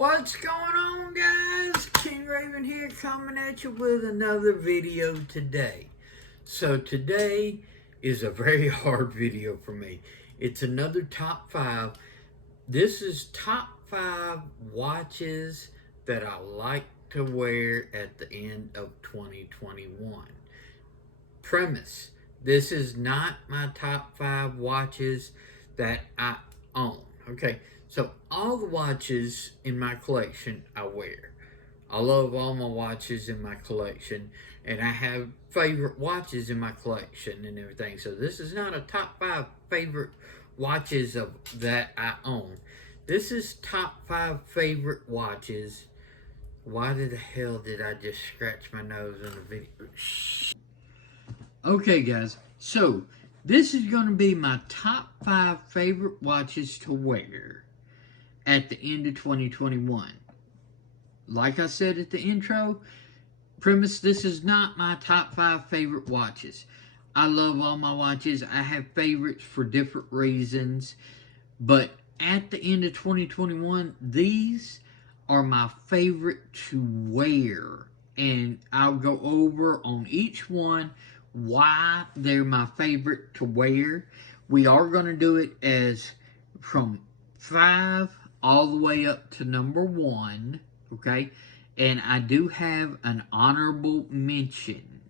What's going on, guys? King Raven here, coming at you with another video today. So today is a very hard video for me. It's another top 5. This is top 5 watches that I like to wear at the end of 2021. Premise: this is not my top 5 watches that I own. Okay, so all the watches in my collection I wear. I love all my watches in my collection, and I have favorite watches in my collection and everything. So this is not a top 5 favorite watches of that I own. This is top 5 favorite watches. Why the hell did I just scratch my nose in the video? Shh. Okay, guys, so this is going to be my top 5 favorite watches to wear at the end of 2021. Like I said at the intro, premise: this is not my top 5 favorite watches. I love all my watches. I have favorites for different reasons, but at the end of 2021, these are my favorite to wear, and I'll go over on each one why they're my favorite to wear. We are going to do it as from 5 all the way up to number 1, okay? And I do have an honorable mention.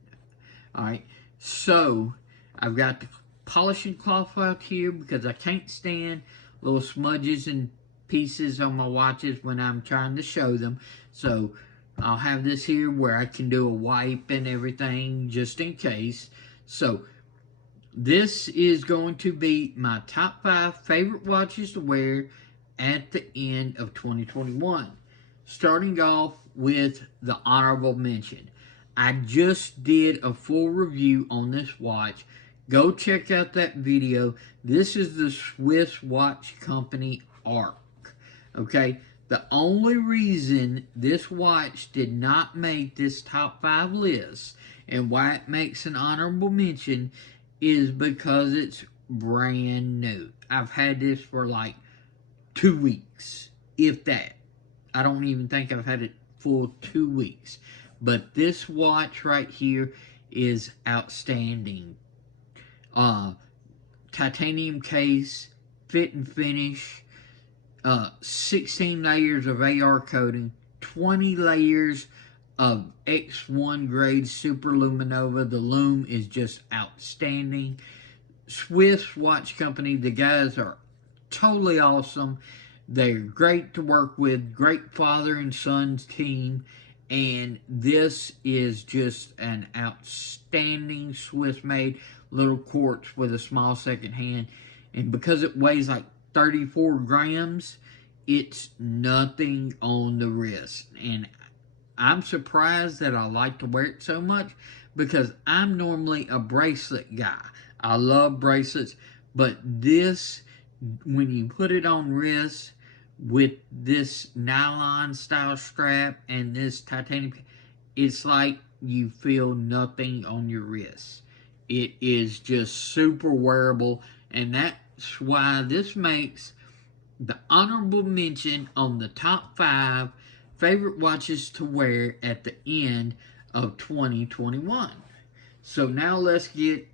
All right, so I've got the polishing cloth out here because I can't stand little smudges and pieces on my watches when I'm trying to show them. So I'll have this here where I can do a wipe and everything just in case. So this is going to be my top 5 favorite watches to wear at the end of 2021. Starting off with the honorable mention. I just did a full review on this watch. Go check out that video. This is the Swiss watch company Arc. Okay, the only reason this watch did not make this top 5 list and why it makes an honorable mention is because it's brand new. I've had this for like 2 weeks, if that. I don't even think I've had it full 2 weeks. But this watch right here is outstanding. Titanium case, fit and finish, 16 layers of AR coating, 20 layers of X1 grade Super Luminova. The lume is just outstanding. Swiss watch company, the guys are totally awesome. They're great to work with, great father and son team, and this is just an outstanding Swiss-made little quartz with a small second hand. And because it weighs like 34 grams, it's nothing on the wrist. And I'm surprised that I like to wear it so much because I'm normally a bracelet guy. I love bracelets, but this, when you put it on wrist with this nylon style strap and this titanium, it's like you feel nothing on your wrist. It is just super wearable, and that's why this makes the honorable mention on the top 5 favorite watches to wear at the end of 2021. So now let's get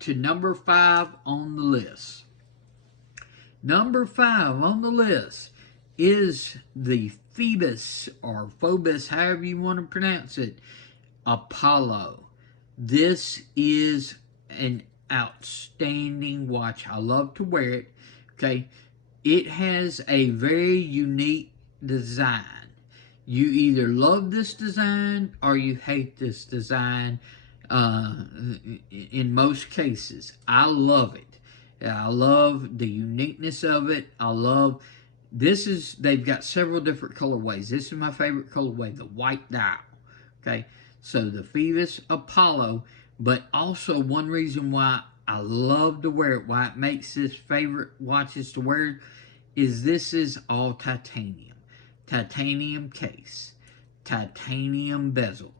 to number 5 on the list. Number 5 on the list is the Phoebus, or Phobos, however you want to pronounce it, Apollo. This is an outstanding watch. I love to wear it. Okay, it has a very unique design. You either love this design or you hate this design. In most cases, I love it. I love the uniqueness of it. I love this. They've got several different colorways. This is my favorite colorway, the white dial. Okay, so the Phoebus Apollo, but also one reason why I love to wear it, why it makes this favorite watches to wear, is this is all titanium. Titanium case, titanium bezel,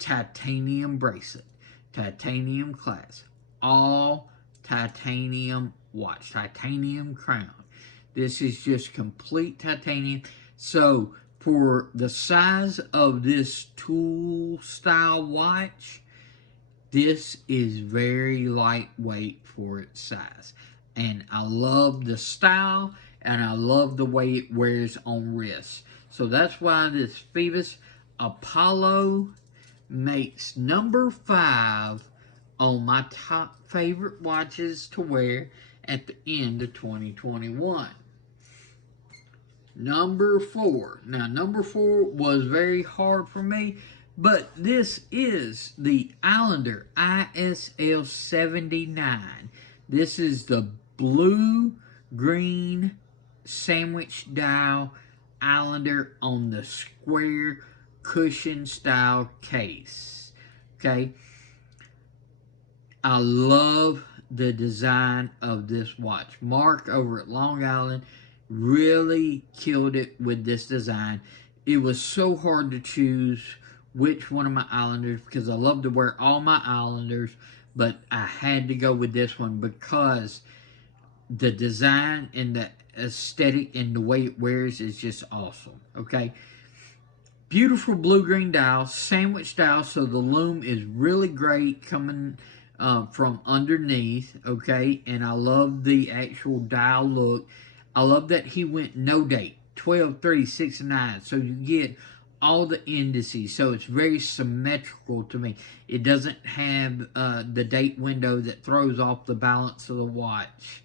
titanium bracelet, titanium clasp, all titanium watch, titanium crown. This is just complete titanium. So for the size of this tool style watch, this is very lightweight for its size. And I love the style, and I love the way it wears on wrists. So that's why this Phoebus Apollo makes number 5 on my top favorite watches to wear at the end of 2021. Number 4. Now, number 4 was very hard for me, but this is the Islander ISL 79. This is the blue-green sandwich dial Islander on the square cushion style case. Okay. I love the design of this watch. Marc over at Long Island really killed it with this design. It was so hard to choose which one of my Islanders because I love to wear all my Islanders, but I had to go with this one because the design and the aesthetic and the way it wears is just awesome. Okay. Beautiful blue-green dial, sandwich dial, so the lume is really great coming from underneath, okay? And I love the actual dial look. I love that he went no date, 12, 3, 6, and 9, so you get all the indices, so it's very symmetrical to me. It doesn't have the date window that throws off the balance of the watch.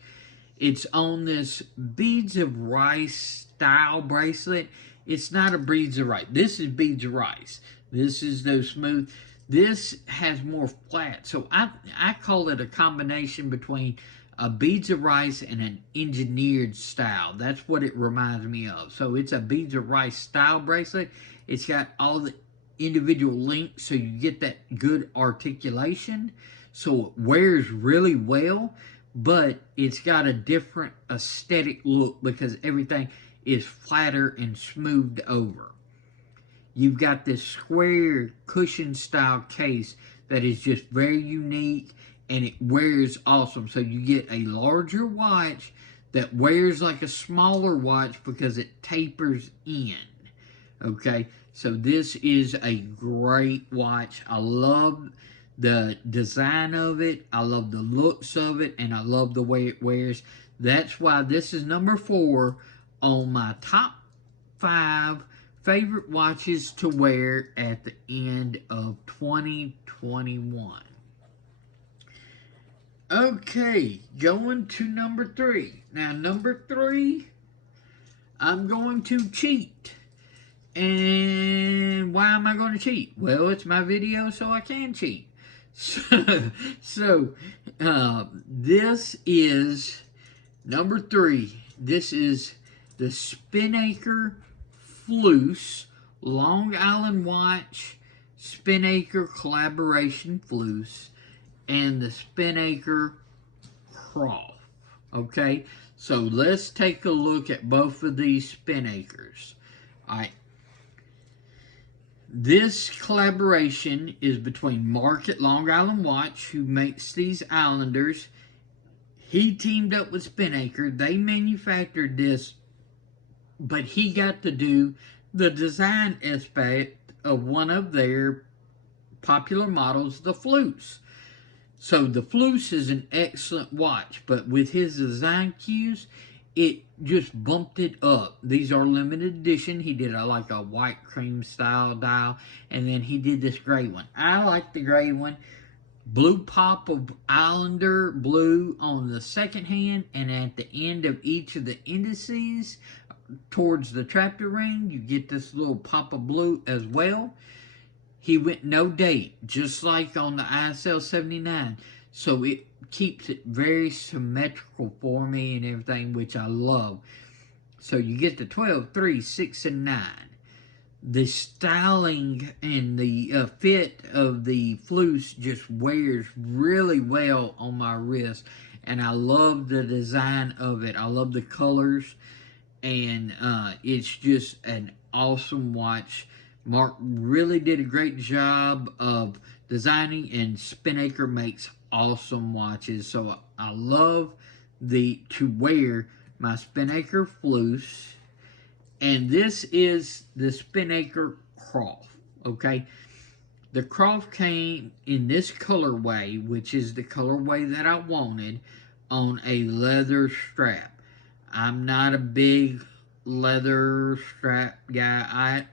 It's on this beads of rice style bracelet. It's not a beads of rice. This is beads of rice. This is those smooth. This has more flat. So I call it a combination between a beads of rice and an engineered style. That's what it reminds me of. So it's a beads of rice style bracelet. It's got all the individual links so you get that good articulation. So it wears really well, but it's got a different aesthetic look because everything is flatter and smoothed over. You've got this square cushion style case that is just very unique and it wears awesome. So you get a larger watch that wears like a smaller watch because it tapers in. Okay, so this is a great watch. I love the design of it. I love the looks of it, and I love the way it wears. That's why this is number 4 on my top 5 favorite watches to wear at the end of 2021. Okay, going to number 3. Now, number 3, I'm going to cheat. And why am I going to cheat? Well, it's my video, so I can cheat. So this is number 3. This is the Spinnaker Fleuss Long Island watch, Spinnaker collaboration Fleuss, and the Spinnaker Croft. Okay, so let's take a look at both of these Spinnakers. All right. This collaboration is between Marc at Long Island Watch, who makes these Islanders. He teamed up with Spinnaker. They manufactured this, but he got to do the design aspect of one of their popular models, the Fleuss. So the Fleuss is an excellent watch, but with his design cues, it just bumped it up. These are limited edition. He did like a white cream style dial, and then he did this gray one. I like the gray one. Blue pop of Islander blue on the second hand, and at the end of each of the indices towards the trapdoor ring, you get this little pop of blue as well. He went no date, just like on the ISL 79. So it keeps it very symmetrical for me and everything, which I love. So you get the 12, 3, 6, and 9. The styling and the fit of the Fleuss just wears really well on my wrist. And I love the design of it. I love the colors. And it's just an awesome watch. Marc really did a great job of designing, and Spinnaker makes awesome watches. So I love to wear my Spinnaker Fleuss And this is the Spinnaker Croft, okay? The Croft came in this colorway, which is the colorway that I wanted, on a leather strap. I'm not a big leather strap guy.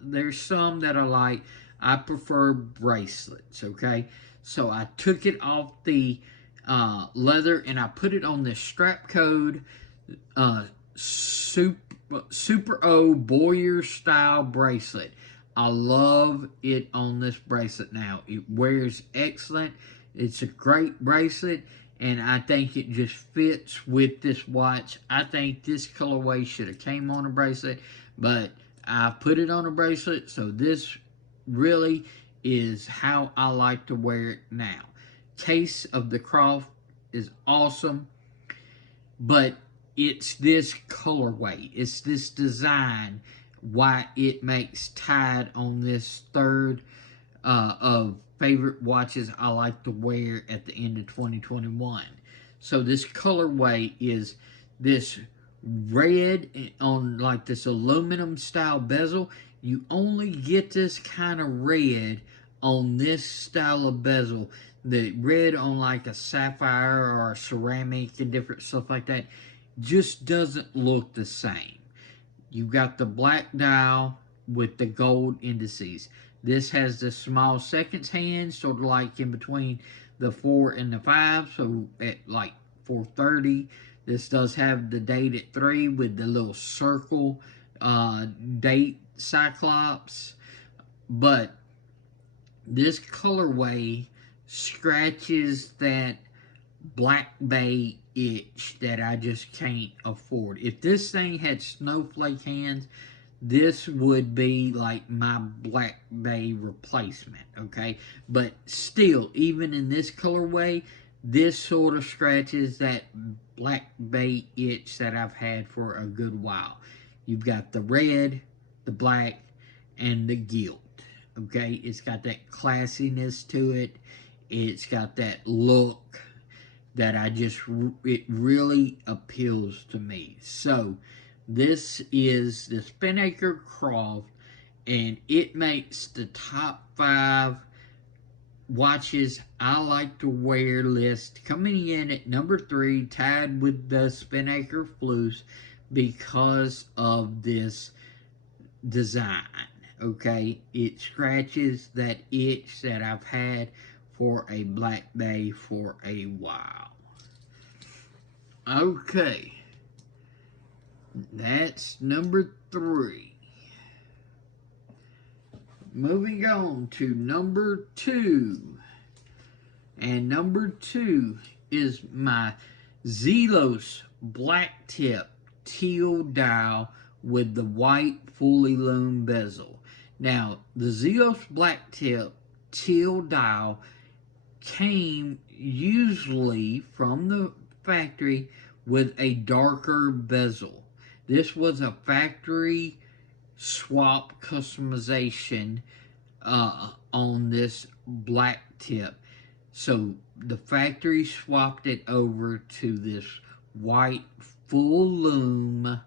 There's some that I like. I prefer bracelets, okay? So I took it off the leather and I put it on the strap code Super O Boyer style bracelet. I love it on this bracelet now. It wears excellent. It's a great bracelet, and I think it just fits with this watch. I think this colorway should have came on a bracelet, but I put it on a bracelet, so this really is how I like to wear it now. Case of the Croft is awesome, but it's this colorway, it's this design, why it makes tied on this third of favorite watches I like to wear at the end of 2021. So this colorway is this red on like this aluminum style bezel. You only get this kind of red on this style of bezel. The red on like a sapphire or a ceramic and different stuff like that just doesn't look the same. You've got the black dial with the gold indices. This has the small seconds hand, sort of like in between the 4 and the 5, so at like 4:30. This does have the date at 3 with the little circle date cyclops, but this colorway scratches that Black Bay itch that I just can't afford. If this thing had snowflake hands, this would be like my Black Bay replacement, okay? But still, even in this colorway, this sort of scratches that Black Bay itch that I've had for a good while. You've got the red, the black, and the gilt, okay? It's got that classiness to it. It's got that look that it really appeals to me. So this is the Spinnaker Croft, and it makes the top 5 watches I like to wear list, coming in at number 3, tied with the Spinnaker Flus, because of this design. Okay, it scratches that itch that I've had for a Black Bay for a while. Okay, that's number 3. Moving on to number 2. And number 2 is my Zelos Black Tip teal dial with the white fully lume bezel. Now, the Zelos Black Tip teal dial came usually from the factory with a darker bezel. This was a factory swap customization on this black tip. So the factory swapped it over to this white full lume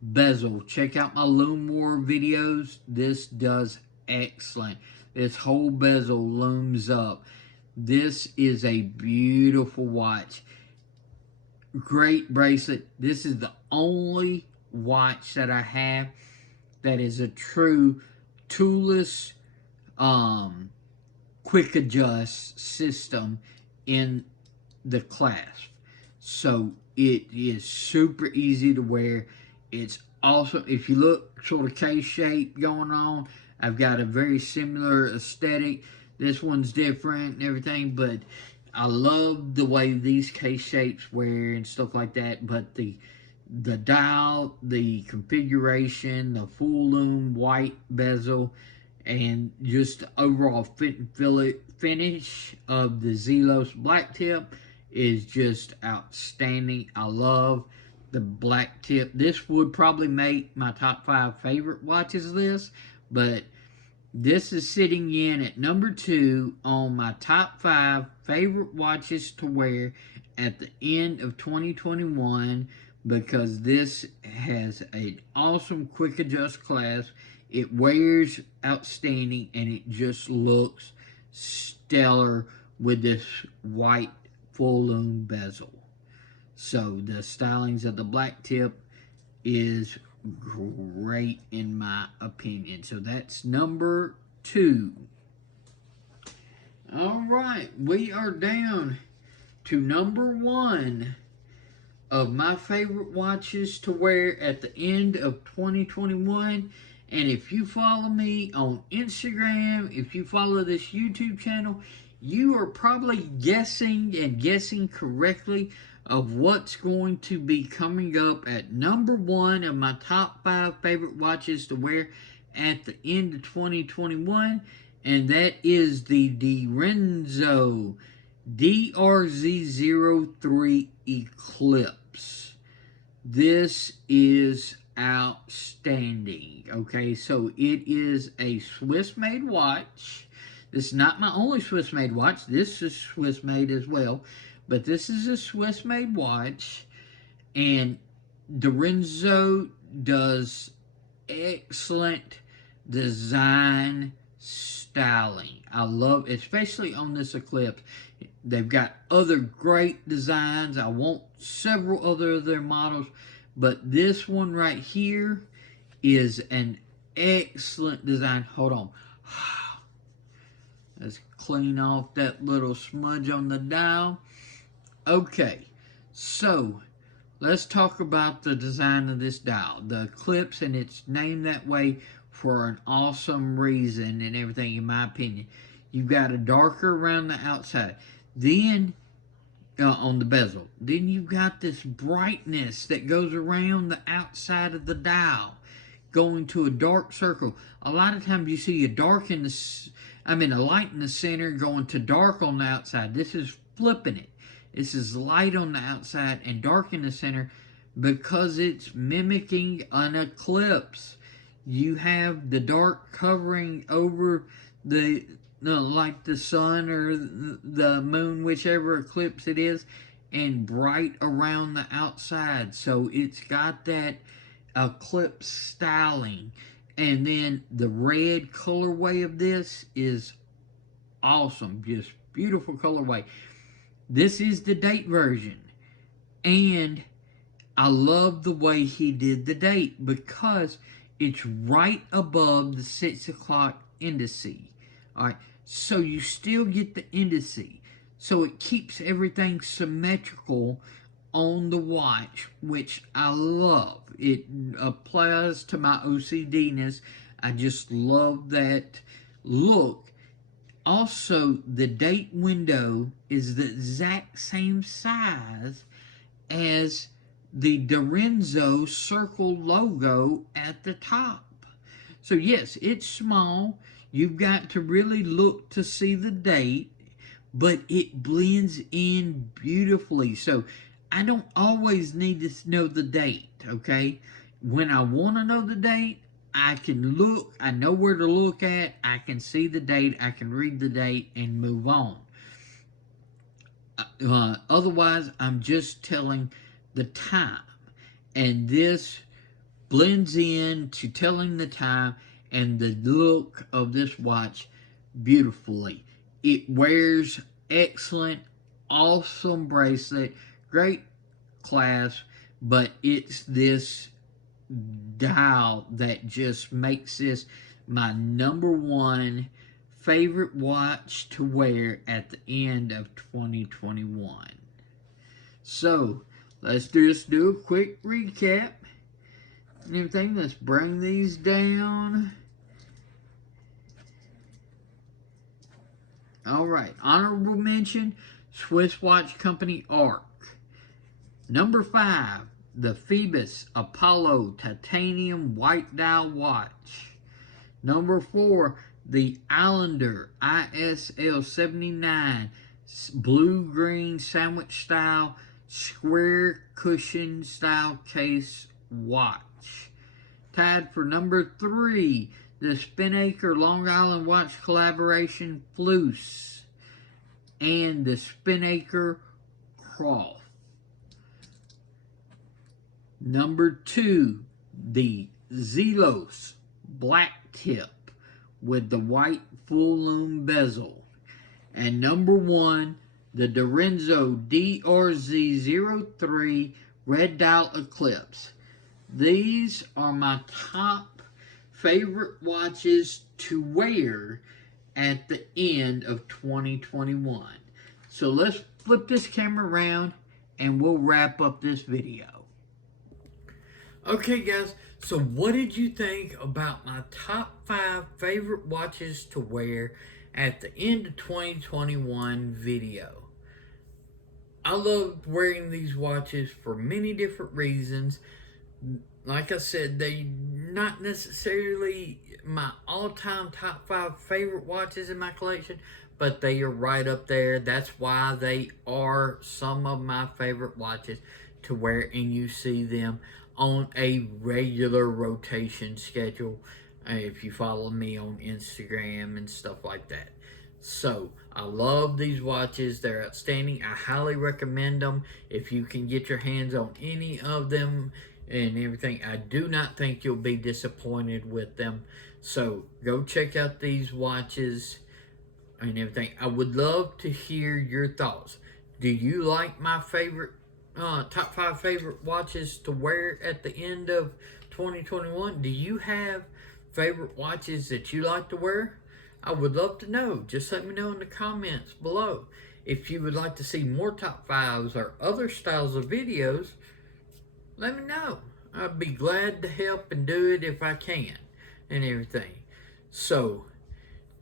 bezel. Check out my Lume War videos. This does excellent. This whole bezel looms up. This is a beautiful watch. Great bracelet. This is the only watch that I have that is a true toolless quick adjust system in the clasp. So it is super easy to wear. It's also, if you look sort of K-shape going on, I've got a very similar aesthetic. This one's different and everything, but I love the way these K-shapes wear and stuff like that. But the dial, the configuration, the full lume white bezel, and just the overall fit and finish of the Zelos black tip is just outstanding. I love the black tip. This would probably make my top 5 favorite watches list, but this is sitting in at number 2 on my top 5 favorite watches to wear at the end of 2021 because this has an awesome quick adjust clasp. It wears outstanding, and it just looks stellar with this white full loom bezel. So the stylings of the black tip is great in my opinion. So that's number 2. All right, we are down to number 1 of my favorite watches to wear at the end of 2021. And if you follow me on Instagram, if you follow this YouTube channel, you are probably guessing correctly of what's going to be coming up at number 1 of my top 5 favorite watches to wear at the end of 2021. And that is the DRenzo DRZ03 Eclipse. This is outstanding. Okay, so it is a Swiss-made watch. This is not my only Swiss-made watch. This is Swiss-made as well. But this is a Swiss-made watch. And DRenzo does excellent design styling. I love, especially on this Eclipse. They've got other great designs. I want several other of their models, but this one right here is an excellent design. Hold on. Let's clean off that little smudge on the dial. Okay, so let's talk about the design of this dial. The Eclipse, and it's named that way for an awesome reason and everything, in my opinion. You've got a darker around the outside. Then, on the bezel. Then you've got this brightness that goes around the outside of the dial, going to a dark circle. A lot of times you see a light in the center going to dark on the outside. This is flipping it. This is light on the outside and dark in the center because it's mimicking an eclipse. You have the dark covering over like the sun or the moon, whichever eclipse it is, and bright around the outside. So it's got that eclipse styling. And then the red colorway of this is awesome. Just beautiful colorway. This is the date version. And I love the way he did the date because it's right above the 6 o'clock indice. Alright, so you still get the indice. So it keeps everything symmetrical on the watch, which I love. It applies to my OCD-ness. I just love that look. Also, the date window is the exact same size as the DRenzo circle logo at the top. So yes, it's small. You've got to really look to see the date, but it blends in beautifully. So I don't always need to know the date, okay? When I want to know the date, I can look. I know where to look at. I can see the date. I can read the date and move on. Otherwise, I'm just telling the time. And this blends in to telling the time and the look of this watch beautifully. It wears excellent, awesome bracelet, great clasp, but it's this dial that just makes this my number 1 favorite watch to wear at the end of 2021. So, let's just do a quick recap and everything. Let's bring these down. Alright, honorable mention, Swiss watch company Arc. Number 5, the Phoebus Apollo Titanium White Dial Watch. Number 4, the Islander ISL 79 blue-green sandwich style square cushion style case watch. Tied for number 3, the Spinnaker Long Island Watch Collaboration Fleuss and the Spinnaker Croft. Number 2, the Zelos black tip with the white full lume bezel. And number 1, the Dorenzo DRZ03 red dial Eclipse. These are my top favorite watches to wear at the end of 2021. So let's flip this camera around and we'll wrap up this video. Okay guys, so what did you think about my top 5 favorite watches to wear at the end of 2021 video? I love wearing these watches for many different reasons. Like I said, they're not necessarily my all-time top 5 favorite watches in my collection, but they are right up there. That's why they are some of my favorite watches to wear, and you see them on a regular rotation schedule if you follow me on Instagram and stuff like that. So I love these watches. They're outstanding. I highly recommend them if you can get your hands on any of them and everything. I do not think you'll be disappointed with them. So go check out these watches and everything. I would love to hear your thoughts. Do you like my favorite top 5 favorite watches to wear at the end of 2021? Do you have favorite watches that you like to wear? I would love to know. Just let me know in the comments below. If you would like to see more top 5s or other styles of videos, let me know. I'd be glad to help and do it if I can and everything. So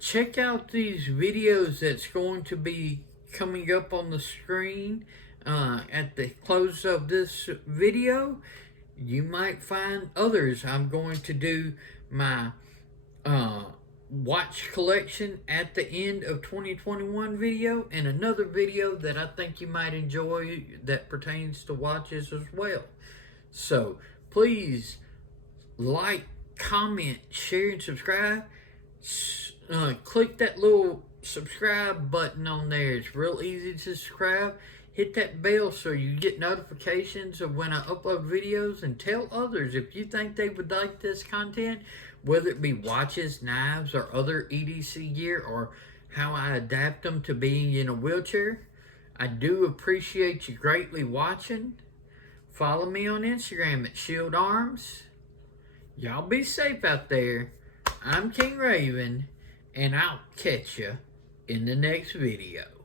check out these videos that's going to be coming up on the screen at the close of this video. You might find others. I'm going to do my watch collection at the end of 2021 video, and another video that I think you might enjoy that pertains to watches as well. So please like, comment, share, and subscribe. Click that little subscribe button on there. It's real easy to subscribe. Hit that bell so you get notifications of when I upload videos, and tell others if you think they would like this content, whether it be watches, knives, or other EDC gear, or how I adapt them to being in a wheelchair. I do appreciate you greatly watching. Follow me on Instagram at ShieldArms. Y'all be safe out there. I'm King Raven, and I'll catch you in the next video.